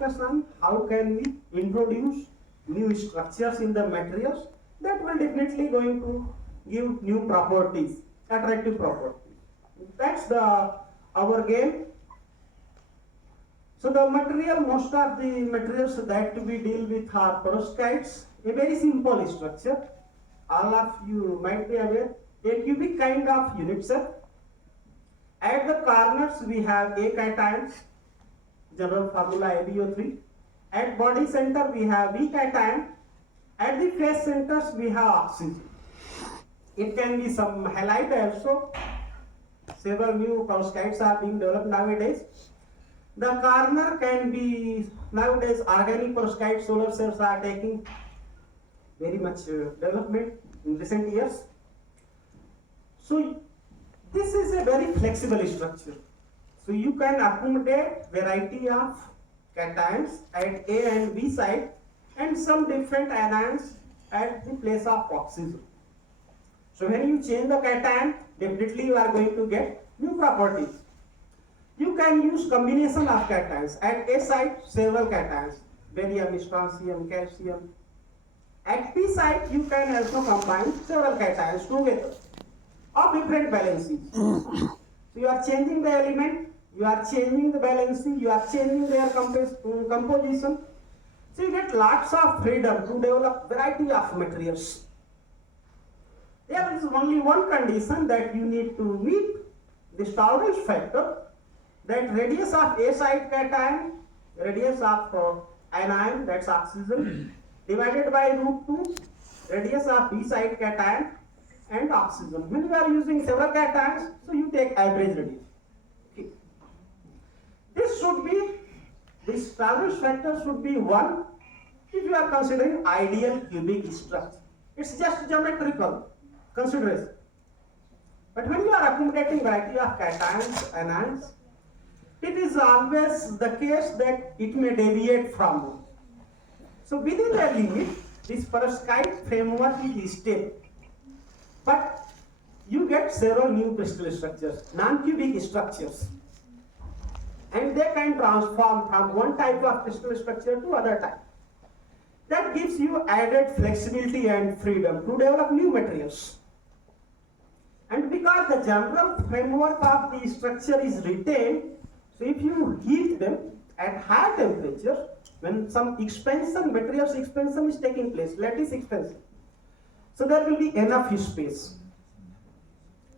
focus on how can we introduce new structures in the materials that will definitely going to give new properties, attractive properties. That's the our game. So the material, most of the materials that we deal with are perovskites, a very simple structure. All of you might be aware, a cubic kind of unit cell. At the corners we have A cations, general formula AbO3. At body center we have B cation. At the face centers we have oxygen. It can be some halide also. Several new perovskites are being developed nowadays. The corner can be, nowadays organic perovskite solar cells are taking very much development in recent years. So this is a very flexible structure. So you can accommodate variety of cations at A and B side and some different anions at the place of oxygen. So when you change the cation, definitely you are going to get new properties. You can use combination of cations. At A site, several cations, barium, strontium, calcium. At P site, you can also combine several cations together of different valencies. So you are changing the element, you are changing the valency, you are changing their composition. So you get lots of freedom to develop variety of materials. There is only one condition that you need to meet, this tolerance factor, that radius of A site cation, radius of anion, that's oxygen, divided by √2, radius of B site cation and oxygen. When you are using several cations, so you take average radius. Okay. This tolerance factor should be 1 if you are considering ideal cubic structure. It's just geometrical consideration. But when you are accommodating variety of cations, anions, it is always the case that it may deviate from one. So within the limit, this perovskite framework is stable. But you get several new crystal structures, non-cubic structures. And they can transform from one type of crystal structure to other type. That gives you added flexibility and freedom to develop new materials. And because the general framework of the structure is retained, so if you heat them at high temperature, when some expansion, materials expansion is taking place, lattice expansion, so there will be enough space.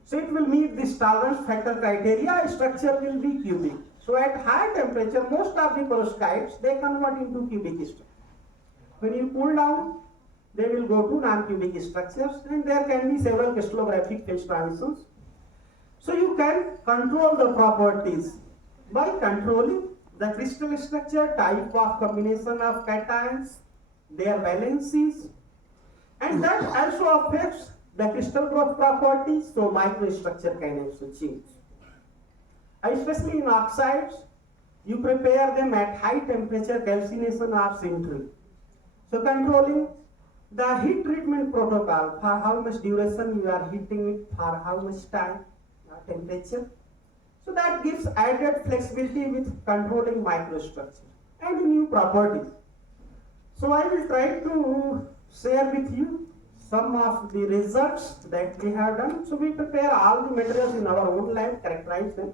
So it will meet this tolerance factor criteria, structure will be cubic. So at high temperature, most of the perovskites, they convert into cubic structure. When you cool down, they will go to non-cubic structures, and there can be several crystallographic phase transitions. So you can control the properties by controlling the crystal structure, type of combination of cations, their valencies, and that also affects the crystal growth properties, so microstructure can also change. Especially in oxides, you prepare them at high temperature calcination or sintering. So controlling the heat treatment protocol, for how much duration you are heating it, for how much time, temperature. So that gives added flexibility with controlling microstructure and new properties. So I will try to share with you some of the results that we have done. So we prepare all the materials in our own lab, characterize them.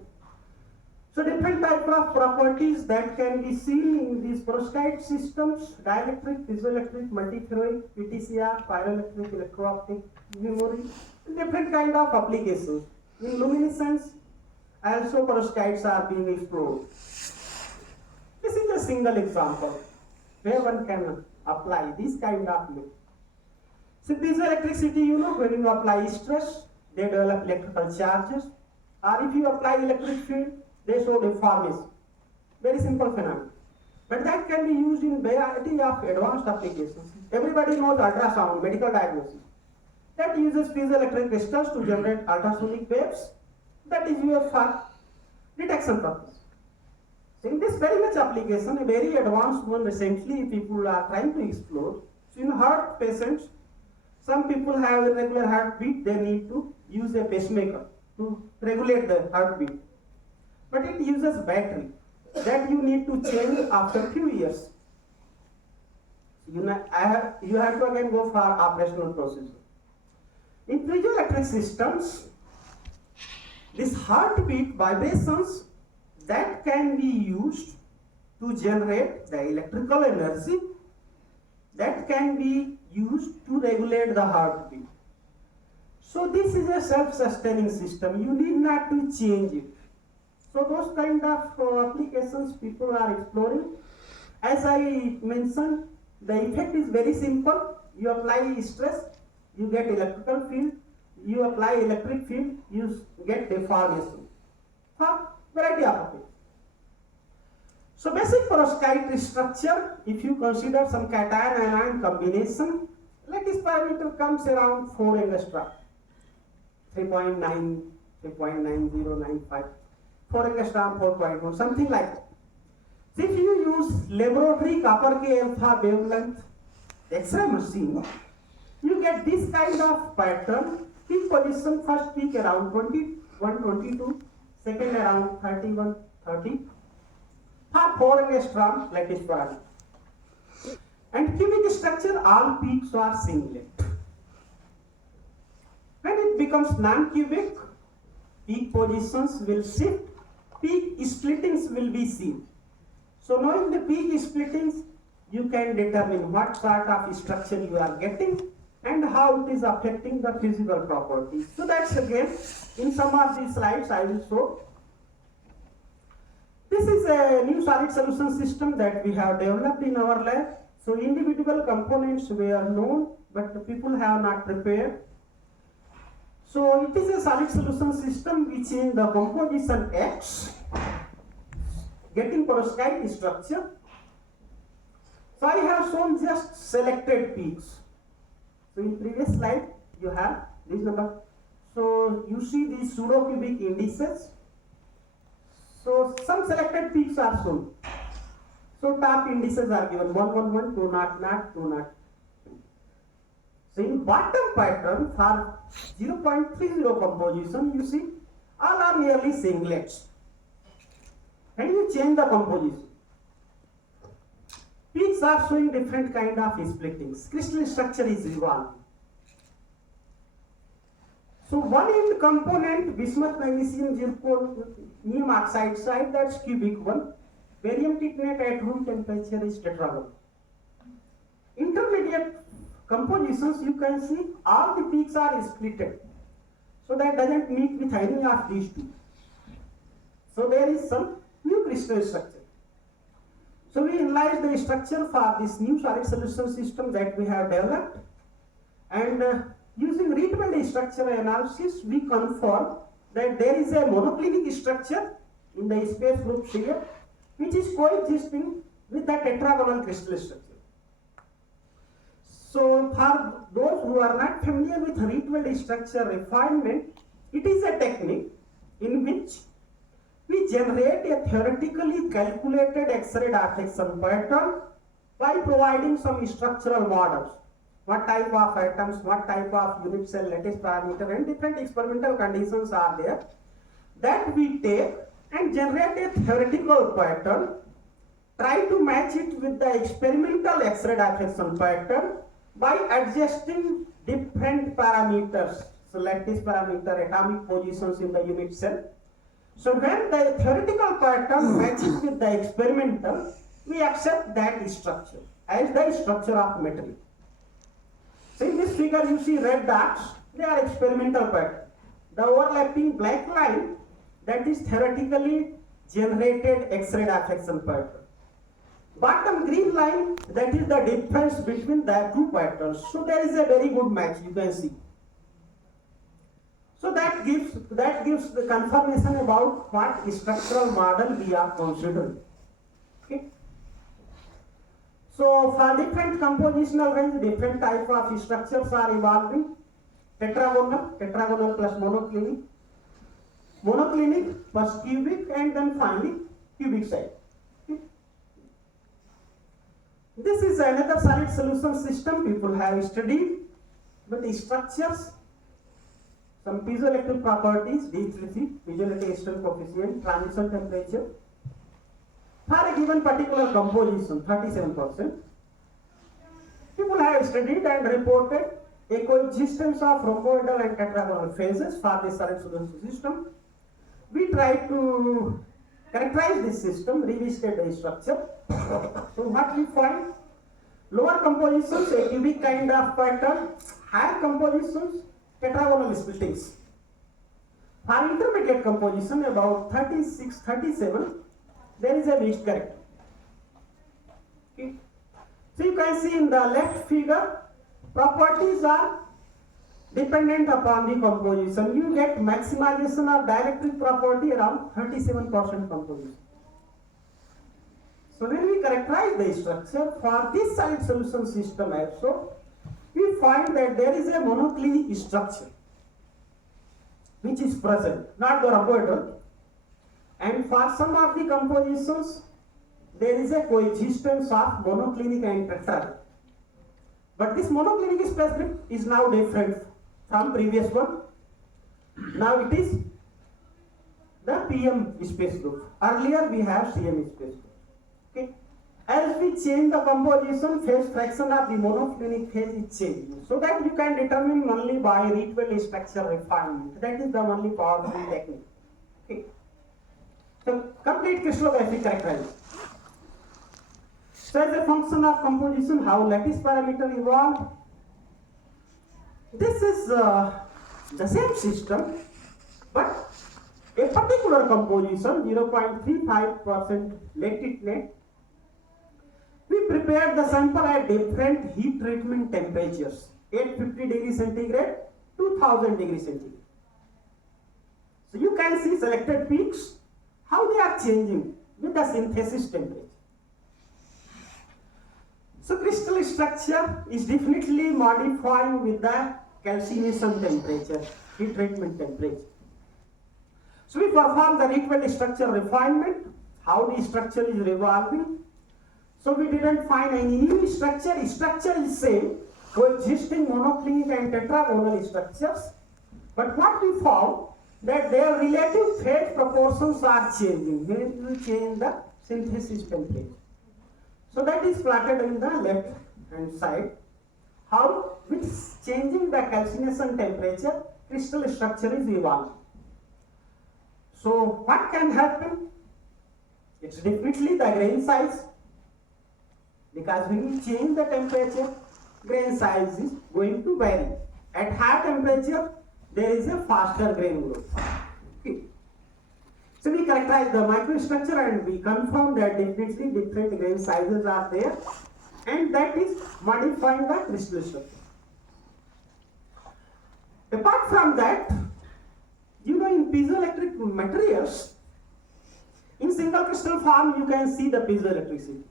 So different type of properties that can be seen in these perovskite systems: dielectric, piezoelectric, multiferroic, PTCR, pyroelectric, electro-optic, memory, different kind of applications. In luminescence, also perovskites are being explored. This is a single example where one can apply this kind of look. So piezoelectricity, you know, when you apply stress, they develop electrical charges, or if you apply electric field, they show deformation. Very simple phenomenon. But that can be used in variety of advanced applications. Everybody knows ultrasound, medical diagnosis. That uses piezoelectric crystals to generate ultrasonic waves. That is used for detection purpose. So in this very much application, a very advanced one recently people are trying to explore. So in heart patients, some people have irregular heartbeat, they need to use a pacemaker to regulate the heartbeat. But it uses battery. that you need to change after few years. You have to again go for operational procedure. In piezoelectric systems, this heartbeat vibrations that can be used to generate the electrical energy that can be used to regulate the heartbeat. So this is a self-sustaining system. You need not to change it. So those kind of applications people are exploring. As I mentioned, the effect is very simple. You apply stress, you get electrical field. You apply electric field, you get deformation. For variety of applications. So basic perovskite structure, if you consider some cation anion combination, lattice parameter comes around 4 angstrom, 3.9, 3.9095, 4 angstrom, 4.1, something like that. So if you use laboratory copper K alpha wavelength X-ray machine, you get this kind of pattern. Peak position, first peak around 21, 22, second around 31, 30. For 4 angstrom lattice parameter. And cubic structure, all peaks are singlet. When it becomes non-cubic, peak positions will shift, peak splittings will be seen. So knowing the peak splittings, you can determine what sort of structure you are getting and how it is affecting the physical properties. So that's again, in some of these slides I will show. This is a new solid solution system that we have developed in our lab. So individual components were known, but the people have not prepared. So it is a solid solution system which in the composition X, getting perovskite structure. So I have shown just selected peaks. So in previous slide you have this number. So you see these pseudo-cubic indices. So some selected peaks are shown. So top indices are given 111, 200, 200. So in bottom pattern for 0.30 composition, you see all are nearly singlets. And you change the composition. Peaks are showing different kind of splittings. Crystal structure is evolving. So one end component, bismuth, magnesium, zirconium oxide side, that's cubic one. Barium titanate at room temperature is tetragonal. Intermediate compositions, you can see all the peaks are splitted. So that doesn't meet with any of these two. So there is some new crystal structure. So we analyzed the structure for this new solid solution system that we have developed, and using Rietveld structure analysis, we confirm that there is a monoclinic structure in the space group here, which is coexisting with the tetragonal crystal structure. So for those who are not familiar with Rietveld structure refinement, it is a technique in which we generate a theoretically calculated X-ray diffraction pattern by providing some structural models. What type of atoms, what type of unit cell lattice parameter, and different experimental conditions are there that we take and generate a theoretical pattern, try to match it with the experimental X-ray diffraction pattern by adjusting different parameters, so lattice parameter, atomic positions in the unit cell. So when the theoretical pattern matches with the experimental, we accept that structure as the structure of material. So in this figure you see red dots, they are experimental pattern. The overlapping black line, that is theoretically generated X-ray diffraction pattern. Bottom green line, that is the difference between the two patterns. So there is a very good match, you can see. So that gives the confirmation about what structural model we are considering. Okay. So for different compositional range, different type of structures are evolving. Tetragonal plus monoclinic, monoclinic plus cubic, and then finally cubic side. Okay. This is another solid solution system people have studied, but the structures, some piezoelectric properties, D3C, piezoelectric strength coefficient, transition temperature. For a given particular composition, 37%, people have studied and reported a coexistence of rhomboidal and tetragonal phases for the Saran-Sudhanshu system. We try to characterize this system, revisited the structure. So what we find? Lower compositions, a cubic kind of pattern. Higher compositions, tetragonal splittings. For intermediate composition, about 36, 37, there is a mixed character. Okay. So you can see in the left figure, properties are dependent upon the composition. You get maximization of dielectric property around 37% composition. So when we characterize the structure for this solid solution system also, we find that there is a monoclinic structure which is present, not the rhomboidal. And for some of the compositions, there is a coexistence of monoclinic and tetrad. But this monoclinic space grip is now different from previous one. Now it is the PM space group. Earlier we have CM space group. Okay. As we change the composition, phase fraction of the monoclinic phase is changing. So that you can determine only by Rietveld structure refinement. That is the only powerful technique. Okay. So complete crystallographic characterization. So as a function of composition, how lattice parameter evolve. This is the same system, but a particular composition, 0.35% lattice net. We prepared the sample at different heat treatment temperatures, 850 degrees centigrade, 2000 degrees centigrade. So you can see selected peaks, how they are changing with the synthesis temperature. So crystal structure is definitely modifying with the calcination temperature, heat treatment temperature. So we perform the Rietveld structure refinement, how the structure is revolving. So we didn't find any new structure. Structure is same, coexisting monoclinic and tetragonal structures. But what we found that their relative phase proportions are changing. We will change the synthesis temperature. So that is plotted in the left hand side. How with changing the calcination temperature, crystal structure is evolving. So what can happen? It's definitely the grain size. Because when we change the temperature, grain size is going to vary. At high temperature, there is a faster grain growth. Okay. So we characterize the microstructure and we confirm that definitely different grain sizes are there, and that is modifying the crystal structure. Apart from that, you know, in piezoelectric materials, in single crystal form you can see the piezoelectricity.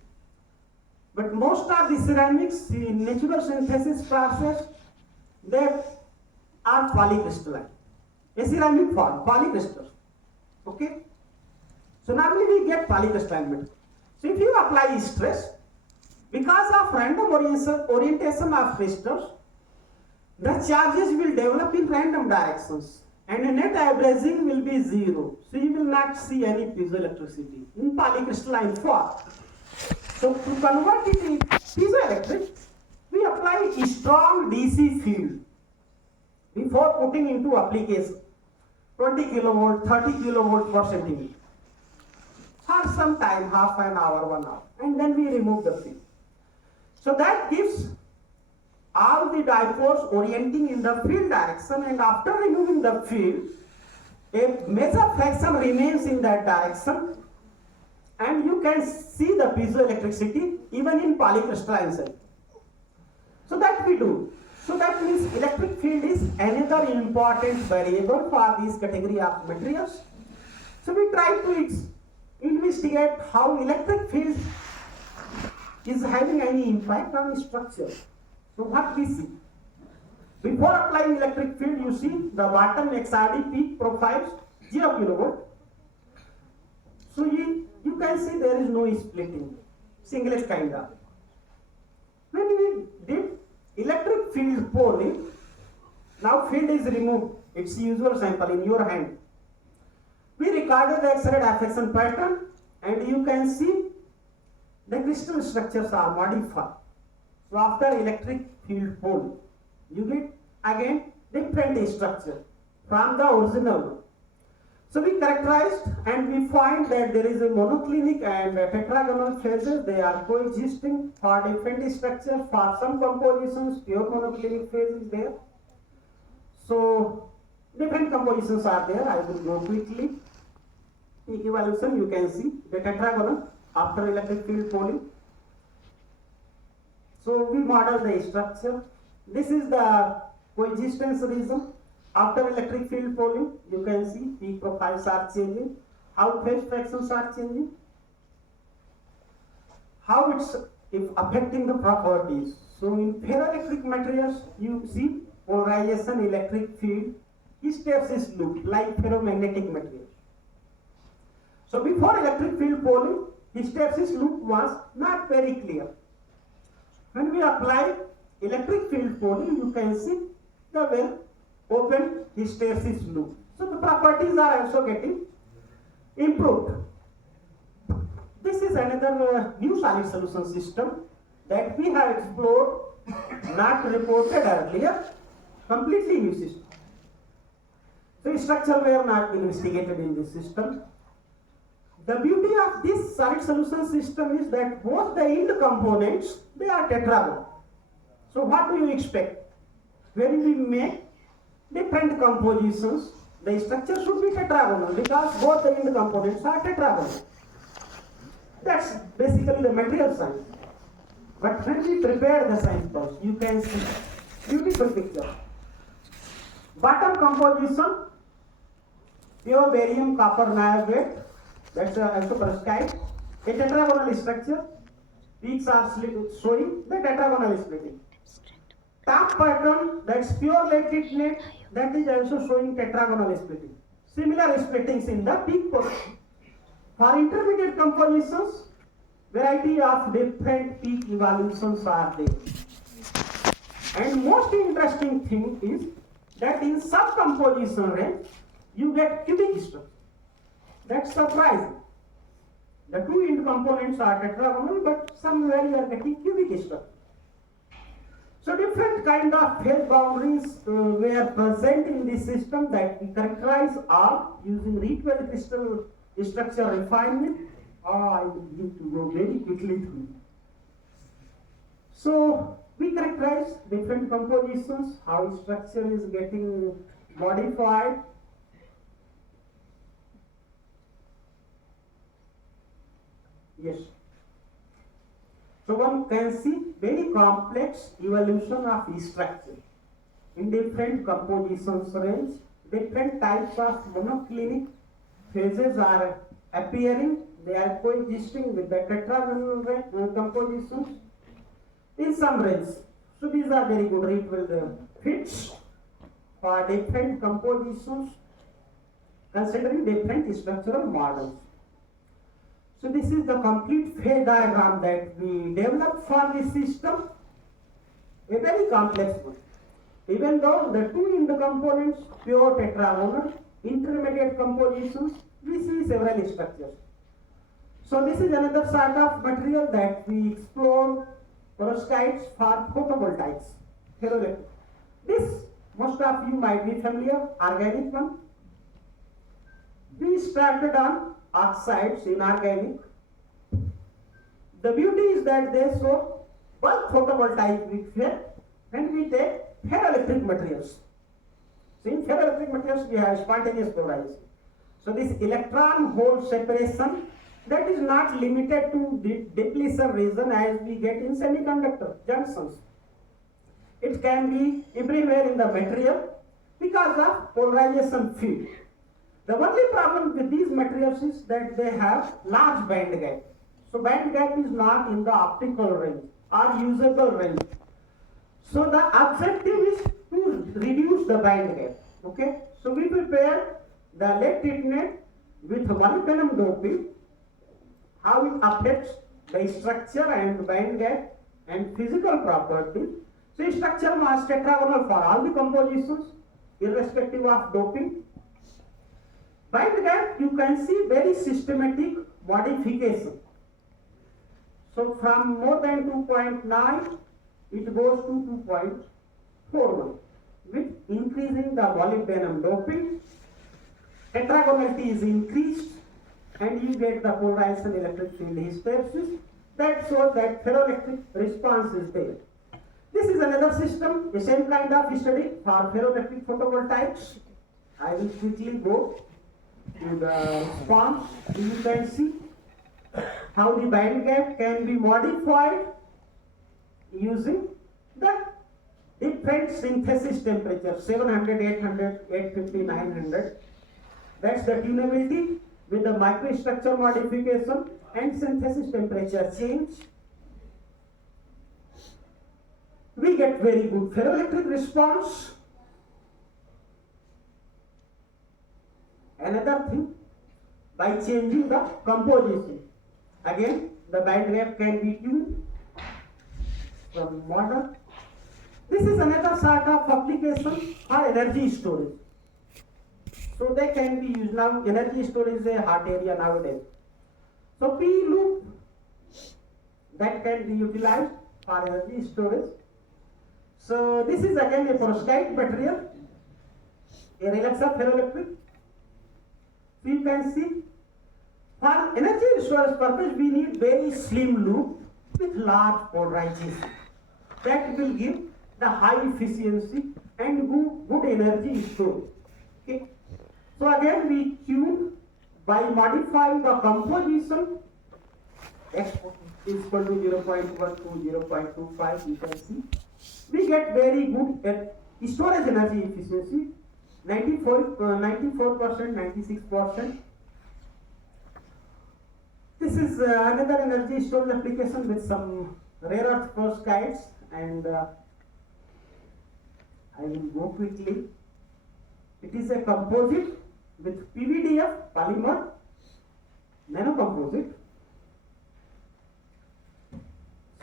But most of the ceramics in natural synthesis process, they are polycrystalline. A ceramic form, polycrystal. Okay? So normally we get polycrystalline metal. So if you apply stress, because of random orientation of crystals, the charges will develop in random directions and a net averaging will be zero. So you will not see any piezoelectricity in polycrystalline form. So to convert it in piezoelectric, we apply a strong DC field before putting into application, 20 kilovolt, 30 kilovolt per centimeter. For some time, half an hour, 1 hour, and then we remove the field. So that gives all the dipoles orienting in the field direction, and after removing the field, a major fraction remains in that direction, and you can see the piezoelectricity even in polycrystalline cell. So that we do. So that means electric field is another important variable for this category of materials. So we try to investigate how electric field is having any impact on structure. So what we see? Before applying electric field, you see the bottom XRD peak profiles 0 kilovolt. So you can see there is no splitting, singlet kind of. When we did electric field polling, now field is removed, it's usual sample in your hand. We recorded the X-ray diffraction pattern, and you can see the crystal structures are modified. So after electric field pole, you get again different structure from the original one. So we characterized and we find that there is a monoclinic and a tetragonal phases. They are coexisting for different structures. For some compositions, pure monoclinic phase is there. So different compositions are there. I will go quickly. Equivalence, you can see the tetragonal after electric field poling. So we model the structure. This is the coexistence region. After electric field poling, you can see peak profiles are changing, how phase fractions are changing, how it's affecting the properties. So in ferroelectric materials, you see polarization, electric field, hysteresis loop like ferromagnetic materials. So before electric field poling, hysteresis loop was not very clear. When we apply electric field poling, you can see the well open hysteresis loop. So the properties are also getting improved. This is another new solid solution system that we have explored, not reported earlier, completely new system. So structure were not investigated in this system. The beauty of this solid solution system is that both the end components, they are tetragonal. So what do you expect? When we make different compositions, the structure should be tetragonal because both the end components are tetragonal. That's basically the material science. But when we prepare the science box, you can see beautiful picture. Bottom composition, pure barium copper niobate, that's also prescribed. A tetragonal structure, peaks are showing the tetragonal splitting. Top pattern, that's pure latex net, that is also showing tetragonal splitting. Similar splittings in the peak portion. For intermediate compositions, variety of different peak evolutions are there. And most interesting thing is that in sub-composition range, you get cubic structure. That's surprising. The two end components are tetragonal, but somewhere you are getting cubic structure. So different kind of phase boundaries were present in this system that we characterize are using Rietveld crystal structure refinement. I will need to go very quickly through. So we characterize different compositions, how structure is getting modified. Yes. So one can see very complex evolution of structure in different compositions range. Different types of monoclinic phases are appearing. They are coexisting with the tetragonal compositions in some range. So these are very good Rietveld fits for different compositions considering different structural models. So this is the complete phase diagram that we developed for this system, a very complex one. Even though the two end components, pure tetragonal, intermediate compositions, we see several structures. So this is another sort of material that we explore perovskites for photovoltaics. This, most of you might be familiar, organic one. We started on oxides inorganic. The beauty is that they show bulk photovoltaic with FER, and we take ferroelectric materials. So in ferroelectric materials we have spontaneous polarization. So this electron hole separation, that is not limited to the depletion region as we get in semiconductor junctions. It can be everywhere in the material because of polarization field. The only problem with these materials is that they have large band gap. So band gap is not in the optical range or usable range. So the objective is to reduce the band gap. Okay. So we prepare the lead treatment with molybdenum doping, how it affects the structure and band gap and physical properties. So structure was tetragonal for all the compositions, irrespective of doping. Band gap, you can see very systematic modification. So from more than 2.9, it goes to 2.41. With increasing the molybdenum doping, tetragonality is increased, and you get the polarization electric field hysteresis. That shows that ferroelectric response is there. This is another system, the same kind of study for ferroelectric photovoltaics. I will quickly go to the response. You can see how the band gap can be modified using the different synthesis temperature, 700, 800, 850, 900. That's the tunability with the microstructure modification and synthesis temperature change. We get very good ferroelectric response. Another thing, by changing the composition, again the band gap can be tuned from model. This is another sort of application for energy storage. So they can be used now. Energy storage is a hot area nowadays. So P loop that can be utilized for energy storage. So this is again a perovskite material, a relaxer ferroelectric. So you can see for energy storage purpose we need very slim loop with large polarization. That will give the high efficiency and good energy storage. Okay. So again we tune by modifying the composition. X is equal to 0.1 to 0.25, you can see. We get very good storage energy efficiency, 94%, 96%. This is another energy storage application with some rare earth perovskites, and I will go quickly. It is a composite with PVDF polymer nanocomposite.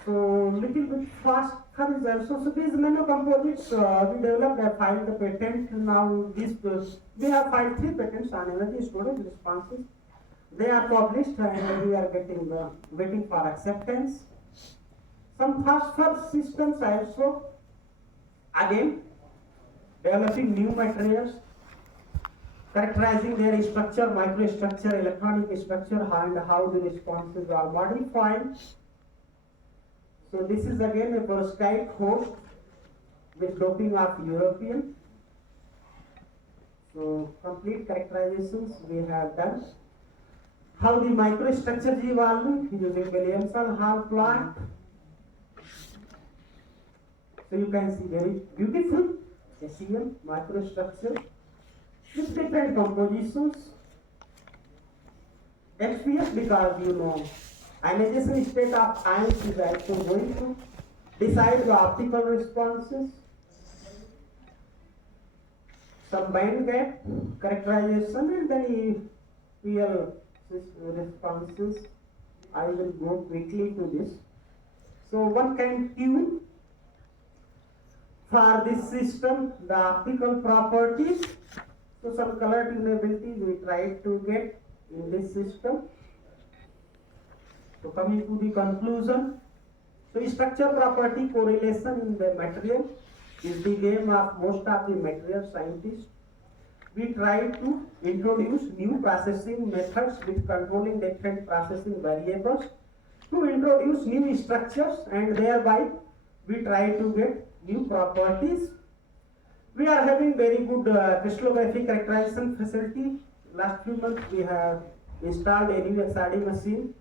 So little bit faster is also. So these nanocomposites we developed and filed the patent. Now we have filed 3 patents on energy storage responses. They are published and we are waiting for acceptance. Some phosphor systems also, again developing new materials, characterizing their structure, microstructure, electronic structure, and how the responses are modified. So this is again a perovskite host with doping of European. So complete characterizations we have done. How the microstructure is evolving using Williamson Hall plot. So you can see very beautiful SEM microstructure with different compositions. XPS, because you know ionization state of ions is also going to decide the optical responses. Some band gap characterization and then PL responses. I will go quickly to this. So one can tune for this system the optical properties. So some color tunability we try to get in this system. So coming to the conclusion, so structure property correlation in the material is the game of most of the material scientists. We try to introduce new processing methods with controlling different processing variables to introduce new structures, and thereby we try to get new properties. We are having very good crystallographic characterization facility. Last few months we have installed a new XRD machine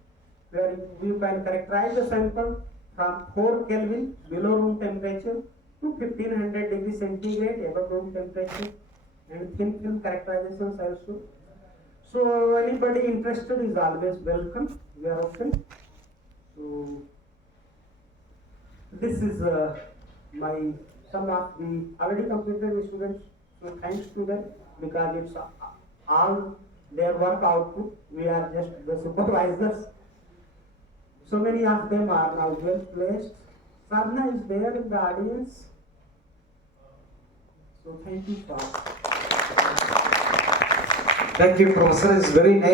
where you can characterize the sample from 4 Kelvin below room temperature to 1500 degrees centigrade above room temperature, and thin film characterizations also. So anybody interested is always welcome. We are open. So this is some of the already completed students. So thanks to them because it's all their work output. We are just the supervisors. So many of them are now well placed. Sadhana is there in the audience. So thank you for. Thank you, Professor. It's very nice.